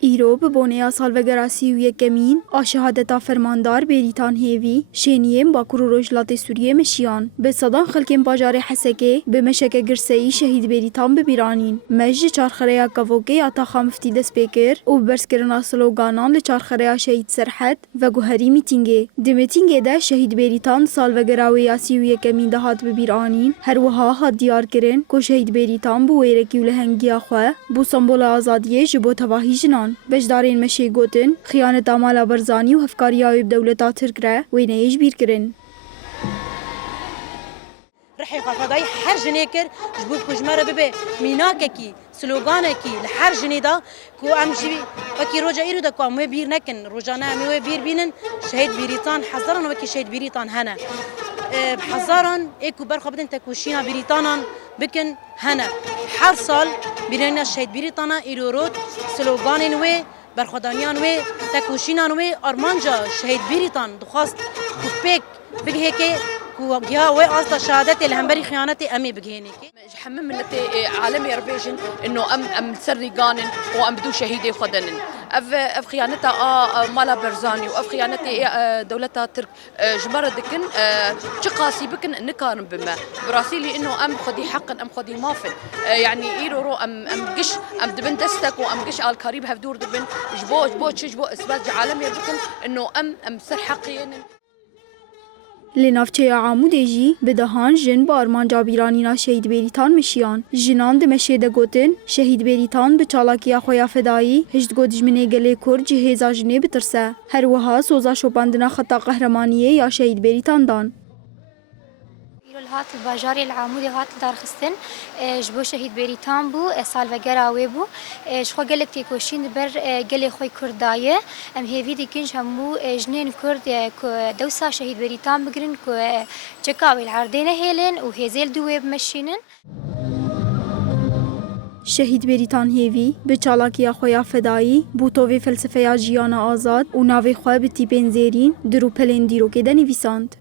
ایرو به بونیا سالوگرا 31 آشهادتا فرماندار بریتان هیوی شینیم باکور و رجلات سوریه مشیان به صدان خلکین باجار حسکه به مشک گرسئی شهید بریتان ببیرانین مجد چارخریا کافوکه اتا خامفتی دست بکر و برسکرنا سلوگانان لچارخریا شهید سرحد و گوهری میتینگه دی میتینگه ده شهید بریتان سالوگراوی 31 دهات ببیرانین هر وها ها دیار کرن که شهید بریتان بو ویرکی و لهنگیا خواه بو سمبول آزادیه جبو تواهی جنان بجدارین مشی گوتن خیانت آمالا برزانی و هفکاریاوی بدولتا ترک را وینهیش بیر کرن. رحي خفضاي حر جنيكر جبوب كجمرة ببي ميناككي سلوغانكي لحر جنيدا كو امشي وكي روجا ايرو دا كو اموي بير نكن روجانا اموي بير بينن شهيد بريطان حزران وكي شهيد بريطان هنا بحزاران ايكو برخو بدن تكوشينا بريطانا بكن هنا حر سال بيرنا شهيد بريطانا ايرو رود سلوغانين وي برخدانيان وي تكوشينان وي ارمانجا شهيد بريطان دخواست كوبيك بگهيكي وجها وقصد شهادتي الهمبري خيانتي امي بجهيني حمم ملتي عالمي ربيجن انه ام سري قانن وام بدو شهيدي خدنن اف خيانتها مالا برزاني واف خيانتي دولتها ترك جبر دكن شقاسي بكن نكارن بما براسيلي انه ام خدي حقا ام خدي مافن يعني ايرو رو ام قش ام دبن دستك وام قش على الكاريب هفدور دبن جبو اثبات عالمي بكن انه ام سر حقي لنافچه عاموده جی به دهان جن با ارمان جابیرانینا شهید بریتان مشیان جنان ده مشیده گوتن شهید بریتان به چالاکیا خویا فدایی هشت گو دجمنه گله کور جهیزا جنه بترسه هر وها سوزا شوپاندنا خطا قهرمانیه یا شهید بریتان دان هات الباجاري العامودي هات دارخستن جبو شهيد بريطان بو سالفجراوي بو شخو قالك تيكوشين بر قالي خوي كردايه ام هيفي دي كنج همو جنين كرد دوسا شهيد بريطان بقرن كو جكاوي العردين هيلن وهيزيل دويب مشينن شهید بریتان هیوی به چالاکیا خویا فدایی بوتوی فلسفه جیان آزاد و ناوی خواه به تیپین زیرین درو پلین دیرو که دنویساند.